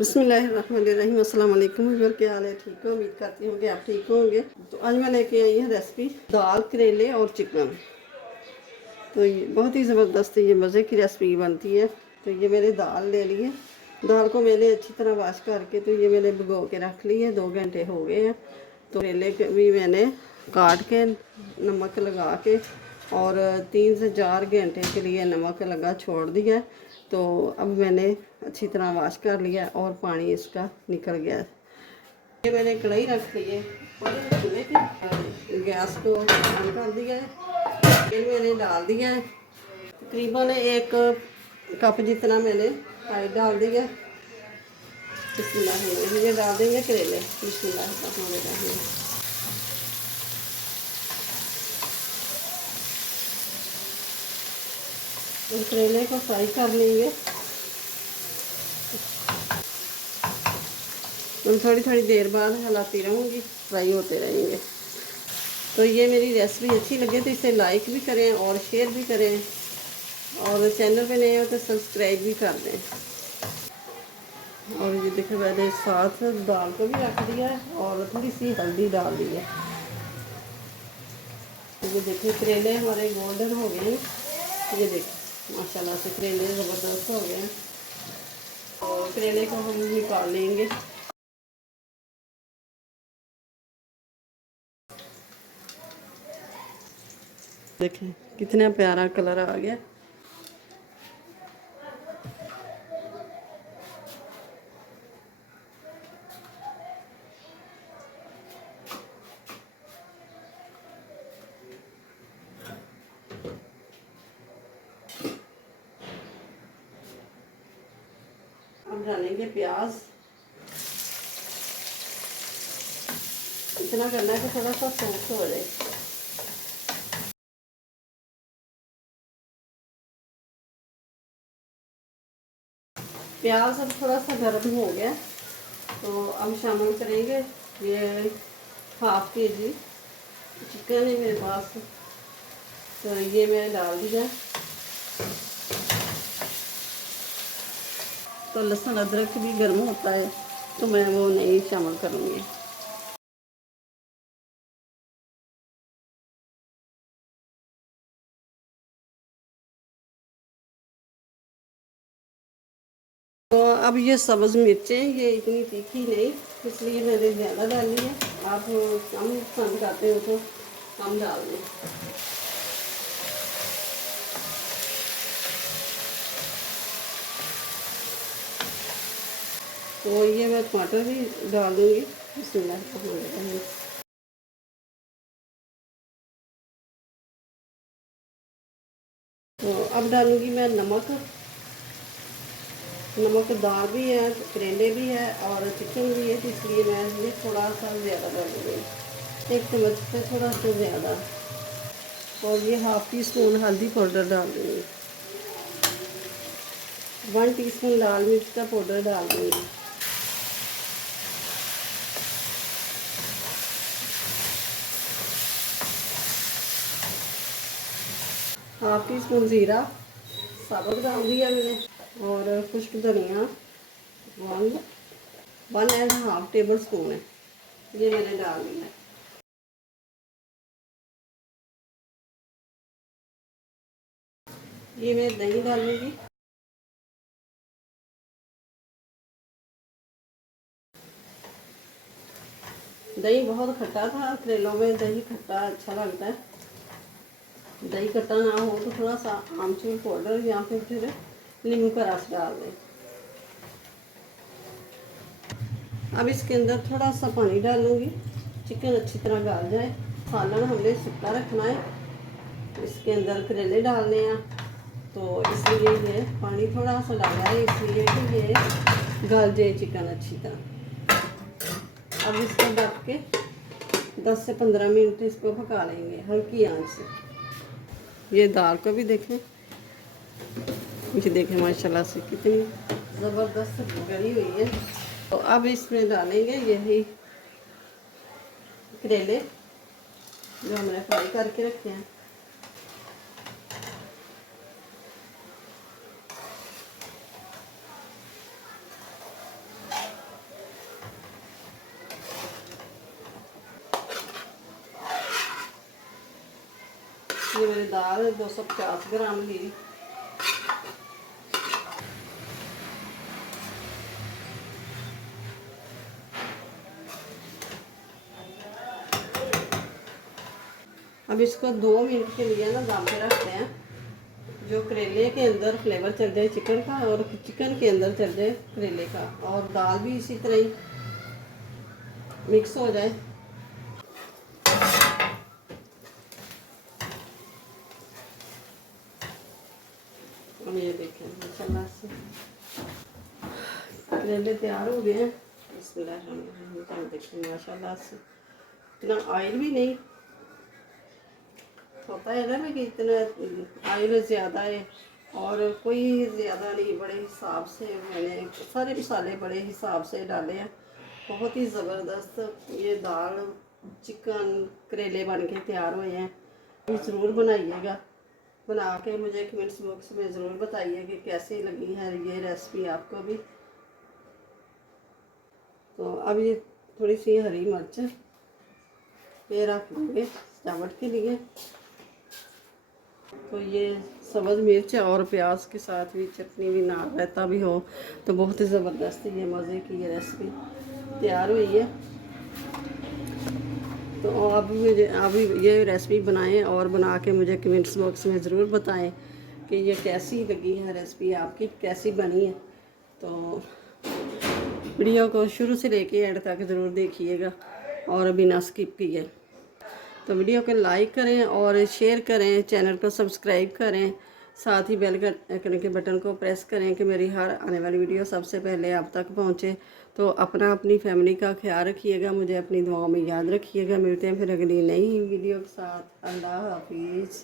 बिस्मिल्लाहिर्रहमानिर्रहीम। अस्सलाम वालेकुम व्यूअर, क्या हाल है? ठीक है, उम्मीद करती हूँ कि आप ठीक होंगे। तो आज मैं लेके आई हूँ रेसिपी दाल करेले और चिकन। तो ये बहुत ही ज़बरदस्त ये मज़े की रेसिपी बनती है। तो ये मैंने दाल ले ली है। दाल को मैंने अच्छी तरह वॉश करके तो ये मैंने भिगो के रख ली है। 2 घंटे हो गए हैं। तो करेले भी मैंने काट के नमक लगा के और 3 से 4 घंटे के लिए नमक लगा छोड़ दिया है। तो अब मैंने अच्छी तरह वॉश कर लिया और पानी इसका निकल गया है। ये मैंने कढ़ाई रख ली है और चूल्हे की गैस को ऑन कर दिया है। तेल मैंने डाल दिया है, तकरीबन 1 कप जितना मैंने पानी डाल दिया। बिस्मिल्लाह, ये डाल देंगे करेले। बिस्मिल्लाह। तो करेले को फ्राई कर लेंगे। तो थोड़ी थोड़ी देर बाद हिलाती रहूँगी, फ्राई होते रहेंगे। तो ये मेरी रेसिपी अच्छी लगे तो इसे लाइक भी करें और शेयर भी करें, और चैनल पे नए हो तो सब्सक्राइब भी कर दें। और ये देखिए मैंने साथ दाल को भी रख दिया है और थोड़ी सी हल्दी डाल दी है। ये देखिए करेले हमारे गोल्डन हो गए हैं। ये देखिए माशाल्लाह से करेले ज़बरदस्त हो गए हैं। और करेले को हम निकाल लेंगे। देखें कितना प्यारा कलर आ गया। अब डालेंगे प्याज। इतना करना है कि थोड़ा सा सॉफ्ट हो जाए। प्याज अब थोड़ा सा गर्म हो गया तो अब शामिल करेंगे ये ½ kg चिकन है मेरे पास। तो ये मैंने डाल दिया। तो लहसुन अदरक भी गर्म होता है तो मैं वो नहीं शामिल करूँगी। तो अब ये सब्ज़ मिर्चें ये इतनी तीखी नहीं, इसलिए मैंने ज़्यादा डाली है। आप कम पसंद करते हो तो कम डाल दें। तो ये मैं टमाटर भी डाल दूँगी। बिस्मिल्लाह। तो अब डालूँगी मैं नमक। नमक दाल भी है, करेले भी है और चिकन भी है, तो इसलिए मैं इसमें थोड़ा सा ज़्यादा डालूँगी, 1 चम्मच से थोड़ा सा ज़्यादा। और ये ½ टीस्पून हल्दी पाउडर डाल दूँगी। 1 टीस्पून लाल मिर्च का पाउडर डाल दूँगी। ½ टीस्पून ज़ीरा साबुत डाल दिया मैंने। और खुश्क धनिया 1.5 टेबल स्पून है, ये मैंने डाल दिया है। ये मैं दही डालूँगी। दही बहुत खट्टा था, करेलों में दही खट्टा अच्छा लगता है। दही खट्टा ना हो तो थोड़ा सा आमचूर पाउडर या फिर नींबू का रस डाल दें। अब इसके अंदर थोड़ा सा पानी डालूंगी, चिकन अच्छी तरह गल जाए। सालन हमने सूखा रखना है, इसके अंदर करेले डालने हैं, तो इसलिए ये पानी थोड़ा सा डाला है, इसलिए कि ये गल जाए चिकन अच्छी तरह। अब इसको ढक के 10 से 15 मिनट इसको पका लेंगे हल्की आंच से। ये दाल को भी देखें, ये देखें माशाल्लाह से कितनी ज़बरदस्त गली हुई है। तो अब इसमें डालेंगे यही करेले जो हमने फ्राई करके रखे हैं। ये मेरी दाल 250 ग्राम ली। अब इसको 2 मिनट के लिए ना दम पे रखते हैं, जो करेले के अंदर फ्लेवर चल जाए चिकन का और चिकन के अंदर चल जाए करेले का, और दाल भी इसी तरह ही मिक्स हो जाए। अब ये देखें माशाल्लाह से करेले तैयार हो गए हैं। बिस्मिल्लाह, देखें माशाल्लाह से इतना ऑयल भी नहीं होता है ना मैं कि इतना ऑयल ज़्यादा है, और कोई ज़्यादा नहीं, बड़े हिसाब से मैंने सारे मसाले बड़े हिसाब से डाले हैं। बहुत ही ज़बरदस्त ये दाल चिकन करेले बन के तैयार हुए हैं। ज़रूर बनाइएगा, बना के मुझे कमेंट्स बॉक्स में ज़रूर बताइए कि कैसी लगी है ये रेसिपी आपको भी। तो अब ये थोड़ी सी हरी मिर्च ये रख देंगे सजावट के लिए। तो ये सब्ज़ मिर्च और प्याज के साथ भी चटनी भी ना रहता भी हो तो बहुत ही ज़बरदस्त ये मज़े की ये रेसिपी तैयार हुई है। तो आप ये रेसिपी बनाएं और बना के मुझे कमेंट्स बॉक्स में ज़रूर बताएं कि ये कैसी लगी है रेसिपी आपकी, कैसी बनी है। तो वीडियो को शुरू से लेके एंड तक ज़रूर देखिएगा और बिना स्किप किए। तो वीडियो को लाइक करें और शेयर करें, चैनल को सब्सक्राइब करें, साथ ही बेल आइकन के बटन को प्रेस करें कि मेरी हर आने वाली वीडियो सबसे पहले आप तक पहुंचे। तो अपनी फैमिली का ख्याल रखिएगा, मुझे अपनी दुआओं में याद रखिएगा। मिलते हैं फिर अगली नई वीडियो के साथ। अल्लाह हाफिज़।